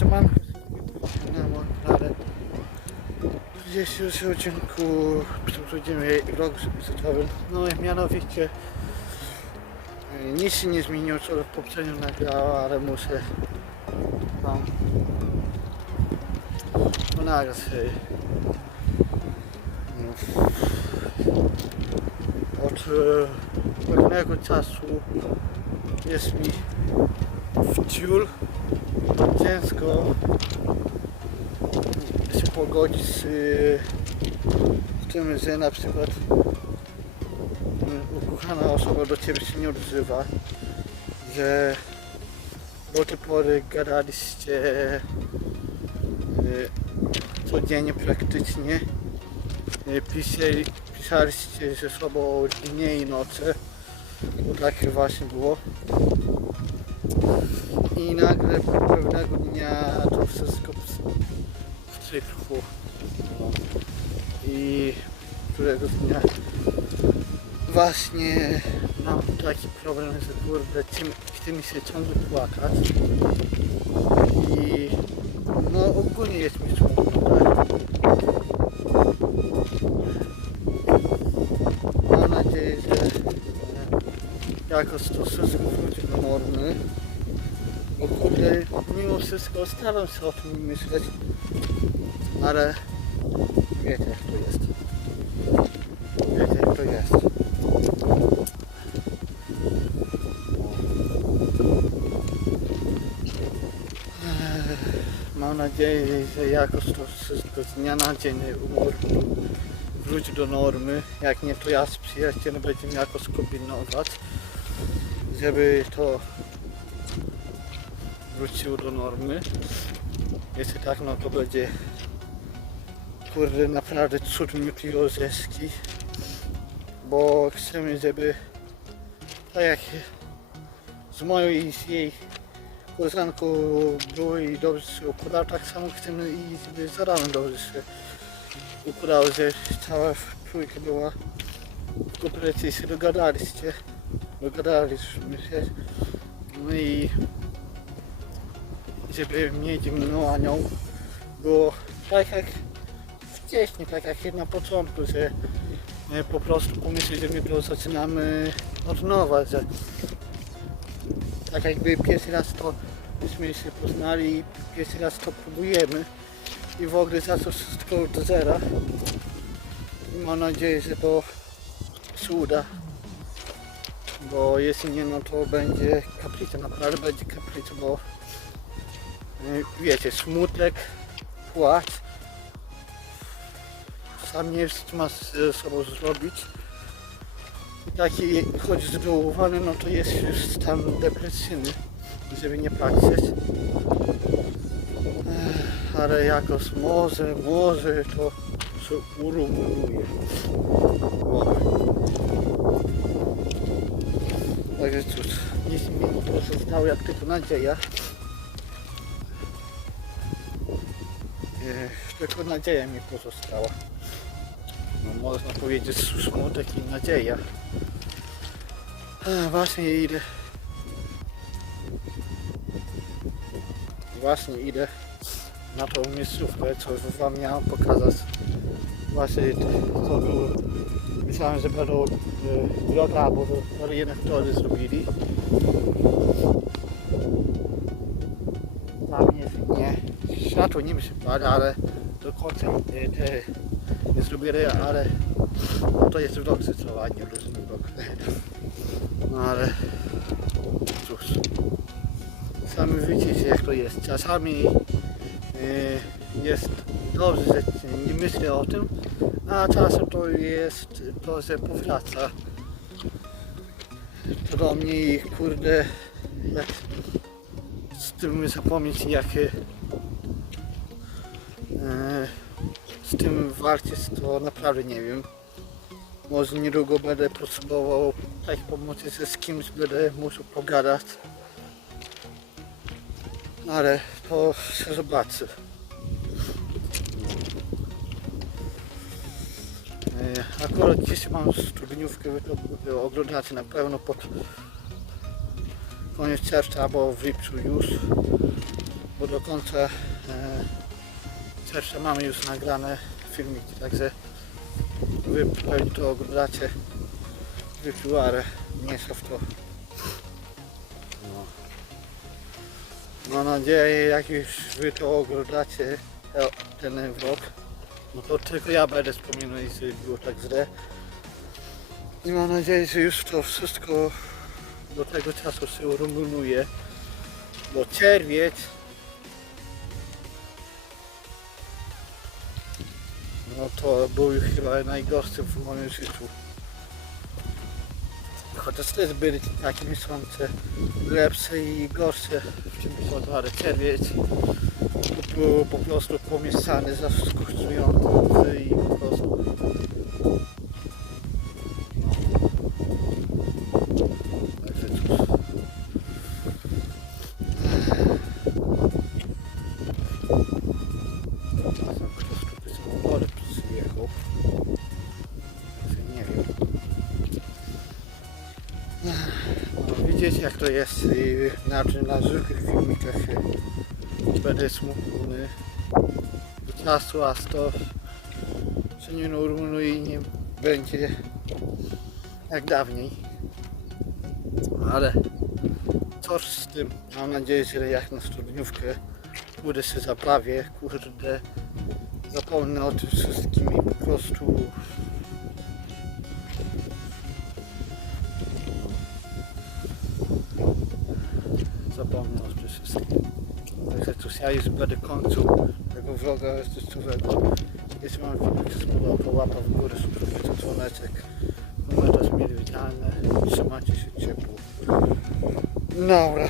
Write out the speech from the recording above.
Siemanko, na ale w dzisiejszym odcinku przechodzimy rok wizytowy. No i mianowicie e, nic się nie zmieniło, co w poprzednio nagrało, ale muszę wam no naraz e, no, od e, pewnego czasu jest mi wciul ciężko się pogodzić z, y, z tym, że na przykład y, ukochana osoba do ciebie się nie odzywa, że do tej pory gadaliście y, codziennie praktycznie, pisali, pisaliście ze sobą dnie i noce, bo tak właśnie było i nagle pewnego dnia to wszystko wstrychło. No. I któregoś dnia właśnie mam taki problem, że kurde chce- mi się ciągle płakać. I no ogólnie jest mi smutno, tak. Mam nadzieję, że jakoś to wszystko wróci do normy. Kurde, mimo wszystko staram się o tym myśleć, ale wiecie jak to jest. Wiecie jak to jest. Mam nadzieję, że jakoś to wszystko z dnia na dzień wróci do normy. Jak nie, to ja z przyjacielem będziemy jakoś kombinować, żeby to wróciło do normy. Jeśli tak, no to będzie kurde naprawdę cud miód i orzeszki, bo chcemy, żeby tak jak z moją i z jej koleżanką było i dobrze się układało, tak samo chcemy i żeby z dobrze się układało, że cała trójka była w kooperacji się dogadaliście, dogadaliśmy się, no i żeby mieć mną nią było tak jak wcześniej, tak jak na początku, że po prostu pomyśleć, że my to zaczynamy od nowa, że tak jakby pierwszy raz to myśmy się poznali i pierwszy raz to próbujemy i w ogóle za to wszystko do zera. I mam nadzieję, że to się uda bo jeśli nie, no to będzie kaplica, naprawdę będzie kaplica, bo wiecie, smutek, płacz, sam nie co masz ze sobą zrobić. Taki choć zdołowany, no to jest już stan depresyjny, żeby nie patrzeć. Ech, Ale jakoś może, może to się ureguluje. O. Także cóż, nic mi nie pozostało jak tylko nadzieja. Tylko nadzieja mi pozostała. No, można powiedzieć smutek i nadzieja. Właśnie idę. Właśnie idę na tą miejscówkę, co wam miałem pokazać. Właśnie to było. Myślałem, że będą e, droga albo jednak tory zrobili. Tam jest nie. Światło nie się pada, ale do końca e, te nie zrobili, ale no to jest vlog zdecydowanie różny vlog. No ale cóż. Sami widzicie jak to jest. Czasami e, jest dobrze, że nie myślę o tym, a czasem to jest to, że powraca to do mnie kurde jak tym zapomnieć jak e, z tym walczyć to naprawdę nie wiem. Może niedługo będę potrzebował takiej pomocy, że z kimś będę musiał pogadać. Ale to się zobaczy. E, Akurat dzisiaj mam studniówkę, wy to oglądacie na pewno pod koniec czerwca albo w lipcu już. bo do końca e, czerwca mamy już nagrane filmiki, także wy pewnie to oglądacie wypiłarę, mniejsza w to. No. Mam nadzieję, jak już wy to oglądacie, e, ten vlog, no to tylko ja będę wspominał, że było tak źle. I mam nadzieję, że już to wszystko do tego czasu się ureguluje, bo czerwiec. No to był chyba najgorszy w moim życiu. Chociaż też byli takie miesiące lepsze i gorsze w tym ale czerwiec to było po prostu pomieszane, zaskakujące i po prostu No, widzicie jak to jest i znaczy na zwykłych filmikach smutny. Do czasu, a to się nie normuje i nie będzie jak dawniej. Ale cóż z tym, mam nadzieję, że jak na studniówkę kurde się zabawię, kurde zapomnę o tym wszystkim i po prostu Także cóż, ja już będę kończył tego vloga teściowego. Jeśli wam filmik się spodobał, łapa w górę, subskrypcja, dzwoneczek, komentarz mile widzialny, trzymajcie się ciepło. Dobra.